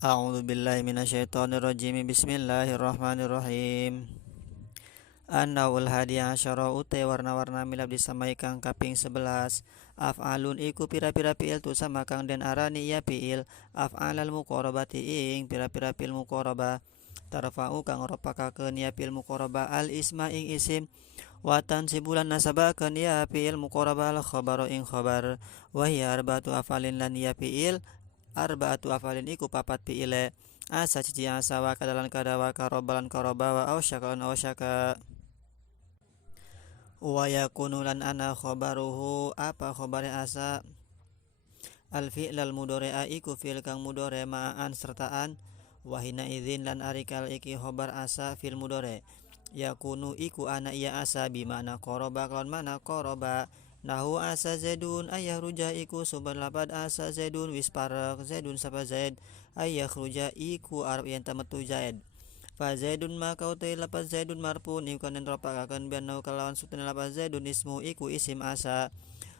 A'udzu billahi minasyaitonir rajim. Bismillahirrahmanirrahim. An-naul hadiah asyara utai warna-warna milab disamai kang kaping 11. Af'alun iku pira-pira fi'il tu sama kang den arani ya fi'il af'alal muqarabati ing pira-pira fi'il muqarabah. Tarfa'u kang ropakakeun ya fi'il muqarabah al isma ing isim watan sibulan nasabakeun ya fi'il muqarabah al khabara ing khabar wa hiya arba'atu af'alin lan ya fi'il arba'atu afalin iku papat fi'ile asa cici asa wa kadalan kada wa karobalan karoba wa ausyaka lan ausyaka wa yakunu lan ana khobaruhu apa khobare asa al fi'lal mudhore'a iku fi'il kang mudhore ma'an sertaan wahina idzin lan arikal iki khobar asa fil mudhore yakunu iku ana iya asa bimana koroba kalawan mana koroba nahu asa zaidun ayah ruja iku sumber lapad asa zaidun wisparak zaidun sapa zaid ayah ruja iku arab yang tametu zaid fa zaidun maka utai lapad zaidun marpun iku kanen ropakaken bianau kalawan sutun lapad zaidun ismu iku isim asa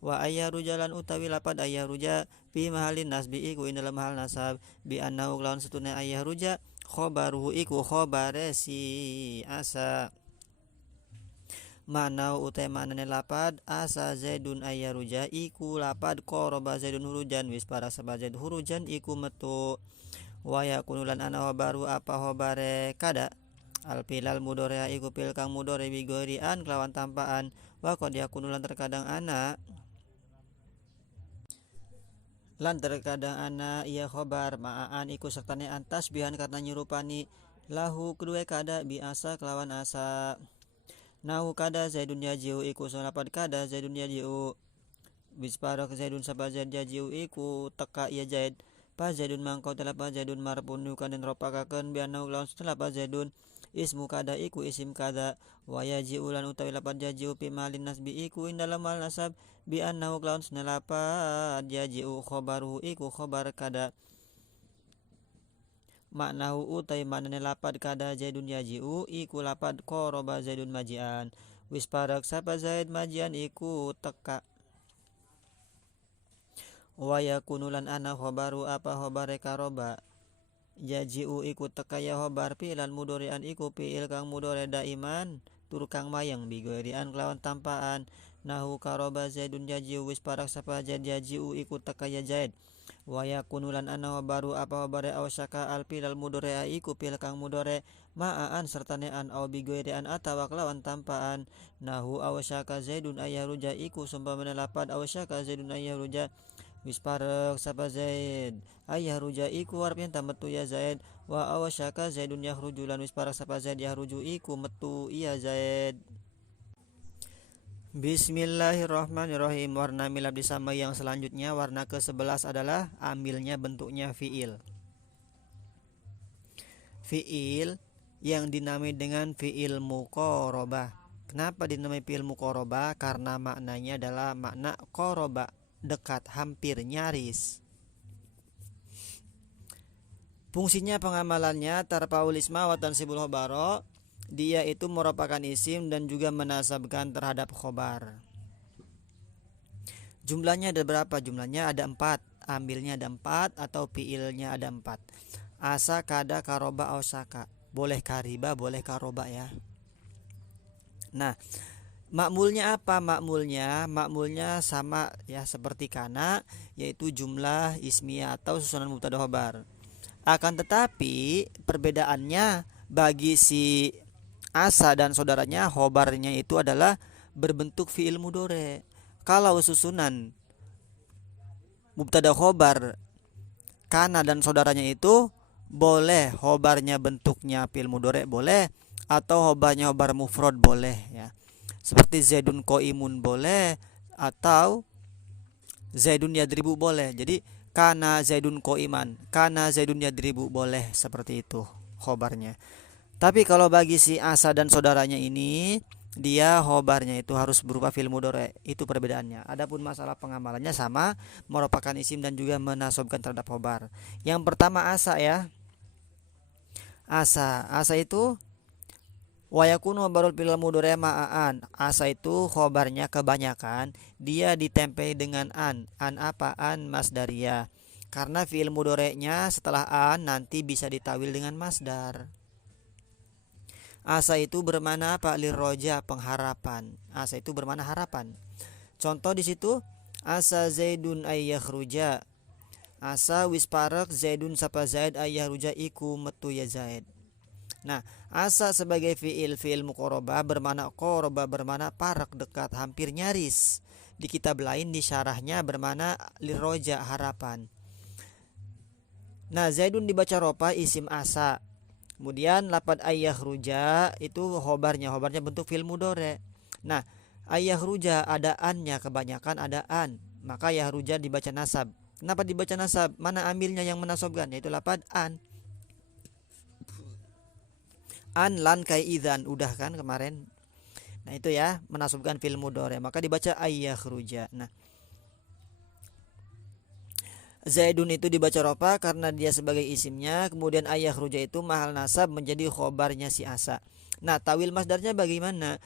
wa ayah rujalan utawi lapad ayah ruja fi mahalin nasbi iku ing dalam hal nasab bi annahu kalawan sutune ayah ruja khobaruhu iku khobare si asa manau utai manane lapad asa zaidun ayah ruja iku lapad koroba zaidun hurujan wis para sabah zaid hurujan iku metu waya kunulan ana baru apa hobare kada al pilal mudore iku pil kang mudore bigorian kelawan tampaan wa qad yakunulan terkadang ana lan terkadang ana iya khobar ma'aan iku sertane antas bihan karena nyerupani lahu kedua kada biasa kelawan asa nahu kada zaidun yajiu iku solapat kada zaidun yajiu bisparok zaidun sapa zaid yajiu iku teka iya zaid pa zaidun mangkau telapa zaidun marpun yukan dan ropakaken bianau lawan telapa zaidun ismu kada iku isim kada wa yajiu lan utawi lapat yajiu pimalin nasbi iku indalam al nasab bi annahu lawan senelapa yajiu khobaruhu iku khobar kada maknahu utai manane lapad kada zaidun yajiu iku lapad koroba zaidun majian wis parak sapa zaid majian iku teka wa yakunulan ana khobaru apa khobare karoba yajiu iku teka ya khobar fi'lan mudhari'an iku fi'il kang mudhari daiman tur kang mayang bigorian kelawan tampaan nahu karoba zaidun yajiu wis parak sapa zaid yajiu iku teka ya zaid wa yakunulan ana baru apa bare awsaka al pilal mudore iku pil kang mudore ma'an sertane an au bigoirean atawa kelawan tampaan nahu awsaka zaidun ayah ruja iku sumpah menelapad awsaka zaidun ayah ruja wis parek sapa zaid ayah ruja iku arep yen metu ya zaid wa awsaka zaidun yahruju lan wis parek sapa zaid yahruju iku metu iya zaid. Bismillahirrahmanirrahim. Warna milab disamai yang selanjutnya warna ke-11 adalah ambilnya bentuknya fi'il. Fi'il yang dinamai dengan fi'il muqarabah. Kenapa dinamai fi'il muqarabah? Karena maknanya adalah makna qaraba, dekat, hampir, nyaris. Fungsinya pengamalannya tarfaul isma wa tansibul khabara. Dia itu merupakan isim dan juga menasabkan terhadap khobar. Jumlahnya ada berapa? Jumlahnya ada 4. Ambilnya ada 4 atau fiilnya ada 4. Asa, kada, karoba, ausaka. Boleh kariba, boleh karoba ya. Nah, makmulnya apa? Makmulnya sama ya seperti kana, yaitu jumlah ismiyah atau susunan mubtada khobar. Akan tetapi perbedaannya bagi si asa dan saudaranya khobarnya itu adalah berbentuk fi'il mudhore. Kalau susunan mubtada khobar kana dan saudaranya itu boleh khobarnya bentuknya fi'il mudhore boleh atau khobarnya khobar mufrad boleh ya. Seperti zaidun qaimun boleh atau zaidun yadribu boleh. Jadi kana zaidun qaiman, kana zaidun yadribu boleh seperti itu khobarnya. Tapi kalau bagi si asa dan saudaranya ini dia khobarnya itu harus berupa fi'il mudhari. Itu perbedaannya. Adapun masalah pengamalannya sama, merupakan isim dan juga menasobkan terhadap khobar. Yang pertama asa ya. Asa itu wa yakunu barul fi'il mudhari ma'an. Asa itu khobarnya kebanyakan dia ditempel dengan an. An apa? An masdariyah. Karena fiil mudhoreknya setelah an nanti bisa ditawil dengan masdar. Asa itu bermana apa? Lirroja, pengharapan. Asa itu bermana harapan. Contoh di situ, asa Zaidun ayyakhruja. Asa wis parek Zaidun sapa Zaid ayyakhruja iku metu ya Zaid. Nah, asa sebagai fiil muqarabah bermana qoroba, bermana parek, dekat, hampir, nyaris. Di kitab lain di syarahnya bermana lirroja, harapan. Nah, Zaidun dibaca ropa isim asa. Kemudian lapad ayyakhruja itu khobarnya bentuk fiil mudhore. Nah, ayyakhruja ada annya, kebanyakan ada an, maka yahruja dibaca nasab. Kenapa dibaca nasab? Mana amilnya yang menasobkan? Yaitu lapad an. An lan kai idzan, udah kan kemarin. Nah, itu ya menasabkan fiil mudhore, maka dibaca ayyakhruja. Nah, Zaidun itu dibaca ropa karena dia sebagai isimnya, kemudian ayyakhruja itu mahal nasab menjadi khobarnya si asa. Nah, tawil masdarnya bagaimana?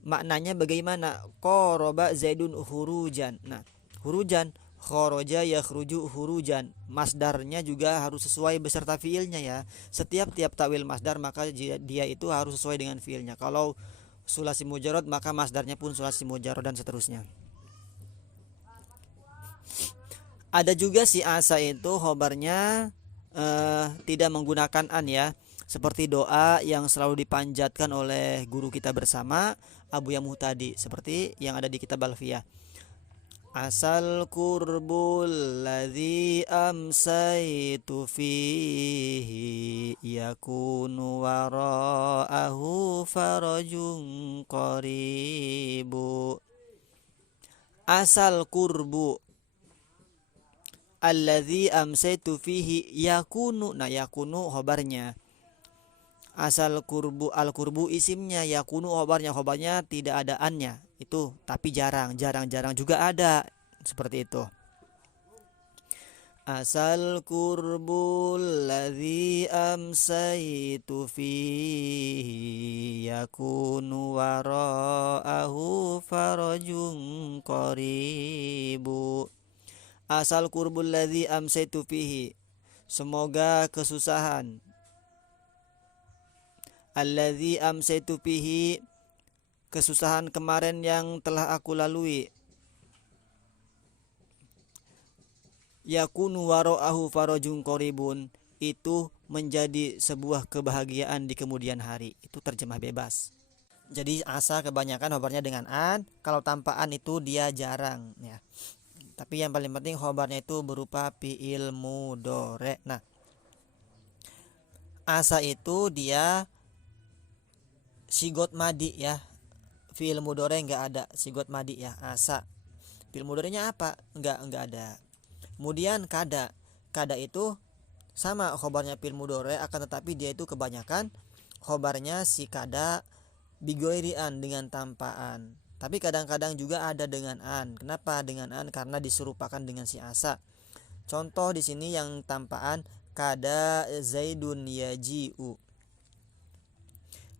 Maknanya bagaimana? Qoroba Zaidun hurujan. Nah, hurujan, khoroja yakhruju hurujan. Masdarnya juga harus sesuai beserta fiilnya ya. Setiap tawil masdar maka dia itu harus sesuai dengan fiilnya. Kalau sulasi mujarrad maka masdarnya pun sulasi mujarrad dan seterusnya. Ada juga si asa itu khobarnya tidak menggunakan an ya. Seperti doa yang selalu dipanjatkan oleh guru kita bersama Abu Yamuh tadi, seperti yang ada di kitab Alfiyah. Asal kurbul ladzi amsaitu fihi yakunu wara'ahu farajun qaribu. Asal kurbu alladzi amsaitu fihi yakunu. Nah, yakunu khobarnya. Asal kurbu, al kurbu isimnya, yakunu khobarnya tidak ada annya. Itu tapi jarang juga ada seperti itu. Asal kurbul ladzi amsaitu fihi yakunu wara'ahu farajun qaribu. Asal kurbul ladzi amsaitu fihi, semoga kesusahan. Alladzi amsaitu fihi, kesusahan kemarin yang telah aku lalui. Yakunu wara'ahu farajun qaribun, itu menjadi sebuah kebahagiaan di kemudian hari. Itu terjemah bebas. Jadi asa kebanyakan khobarnya dengan an, kalau tanpa an itu dia jarang ya. Tapi yang paling penting khobarnya itu berupa fi'il mudhore. Nah, asa itu dia sigot madi ya. Fi'il mudhore enggak ada sigot madi ya. Asa. Fi'il mudhorenya apa? Enggak ada. Kemudian kada. Kada itu sama khobarnya fi'il mudhore, akan tetapi dia itu kebanyakan khobarnya si kada bigoirian dengan tampaan. Tapi kadang-kadang juga ada dengan an. Kenapa dengan an? Karena diserupakan dengan si asa. Contoh di sini yang tampaan kada Zaidun yaji'u.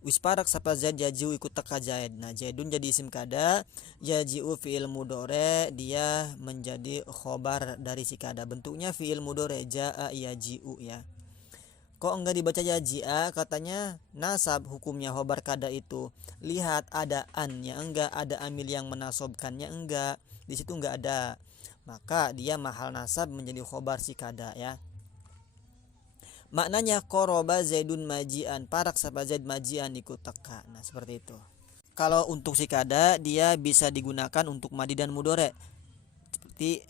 Wis parak sapa Zaid yaji'u ikut teka Zaid. Nah, Zaidun jadi isim kada, yaji'u fi'il mudhore, dia menjadi khobar dari si kada. Bentuknya fi'il mudhore, ja'a yaji'u ya. Kok enggak dibaca yaji'a? Katanya nasab hukumnya khobar kada itu. Lihat ada an-nya enggak, ada amil yang menasobkannya enggak. Di situ enggak ada. Maka dia mahal nasab menjadi khobar si kada ya. Maknanya qoroba Zaidun majian, parak sapa Zaid majian ikut teka. Nah, seperti itu. Kalau untuk si kada dia bisa digunakan untuk madi dan mudhore. Seperti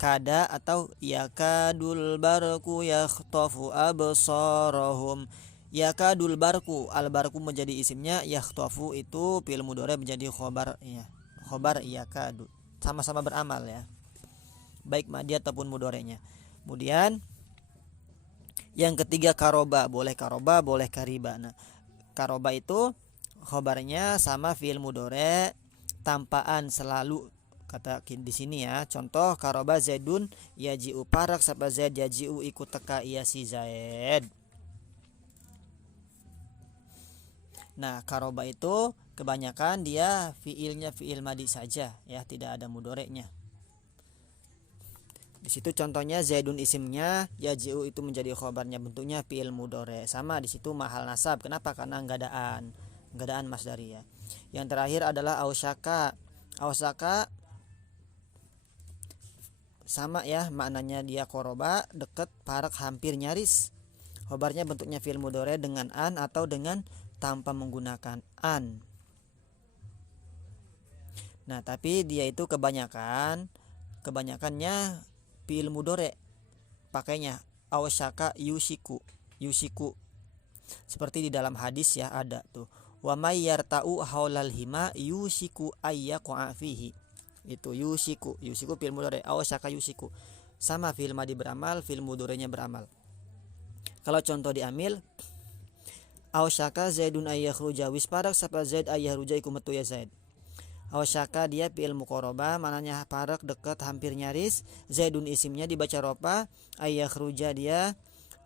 kada atau yakadul barku yakhtafu absarahum. Yakadul barku, al barku menjadi isimnya, yakhtafu itu fi'il mudhore menjadi khobar ya. Khobar yakadu. Sama-sama beramal ya. Baik madi ataupun mudhorenya. Kemudian yang ketiga karoba, boleh kariba. Nah, karoba itu khobarnya sama fi'il mudhore, tampaan selalu. Kata di sini ya, contoh karoba Zaidun yaji'u, parak sapa Zaid yaji'u ikut teka iya si Zaid. Nah, karoba itu kebanyakan dia fiilnya fiil madi saja ya, tidak ada mudhoreknya. Di situ contohnya Zaidun isimnya, yaji'u itu menjadi khobarnya, bentuknya fi'il mudhari. Sama di situ mahal nasab. Kenapa? Karena gadaan masdariyah. Yang terakhir adalah ausyaka. Ausyaka sama ya, maknanya dia koroba, deket, parak, hampir, nyaris. Khobarnya bentuknya fi'il mudhari dengan an atau dengan tanpa menggunakan an. Nah, tapi dia itu kebanyakannya fi'il mudhari pakainya ausyaka yusiku. Seperti di dalam hadis ya ada tuh. Wa may yarta'u haulal hima yusiku ayyaqa fihi. Itu yusiku fi'il mudhari, ausyaka yusiku. Sama fi'il madi beramal, fi'il mudhari'nya beramal. Kalau contoh diambil ausyaka zaidun ayyakhruja, wis parak sapa zaid ayyahruja iku metu ya zaid. Ausyaka dia fi'il muqaraba, mananya parak, dekat, hampir, nyaris. Zaidun isimnya dibaca ropa, ayyakhruja dia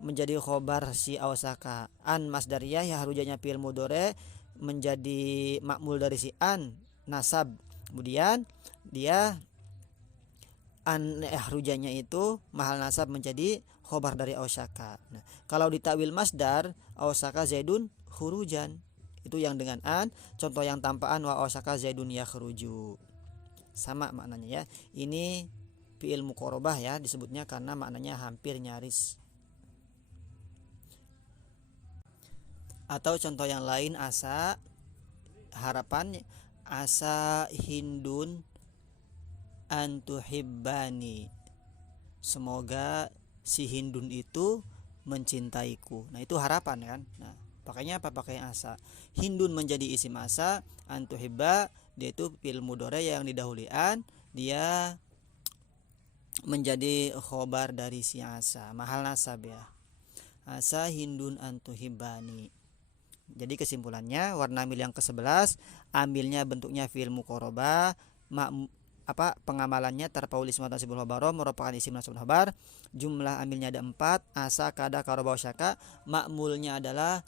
menjadi khobar si ausyaka. An masdariyah, ya harujanya fi'il mudhari menjadi makmul dari si an, nasab. Kemudian dia an harujanya itu mahal nasab menjadi khobar dari ausyaka. Nah, kalau ditakwil masdar, ausyaka zaidun khurujan, itu yang dengan an. Contoh yang tanpa an, wa ausyaka zaidun yakhruju. Sama maknanya ya. Ini fi'il muqarabah ya disebutnya karena maknanya hampir, nyaris. Atau contoh yang lain asa, harapan, asa hindun antuhibbani, semoga si Hindun itu mencintaiku. Nah, itu harapan kan. Nah, pakainya apa? Pakai asa. Hindun menjadi isim asa, antuhibba dia itu fi'il mudhari yang didahului an, dia menjadi khobar dari si asa, mahal nasab ya. Asa hindun antuhibbani. Jadi kesimpulannya warna amil yang ke-11 ambilnya bentuknya fi'il muqarabah, pengamalannya tarfaul ismu nasibul khabar merupakan isim nasibul khabar. Jumlah amilnya ada 4, asa, kada, karoba, syaka. Makmulnya adalah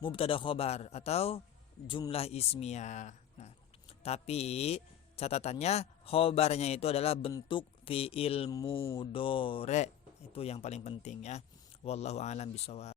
mubtada khobar atau jumlah ismiyah. Nah, tapi catatannya khobarnya itu adalah bentuk fi'il mudhari. Itu yang paling penting ya. Wallahu a'lam bishawab.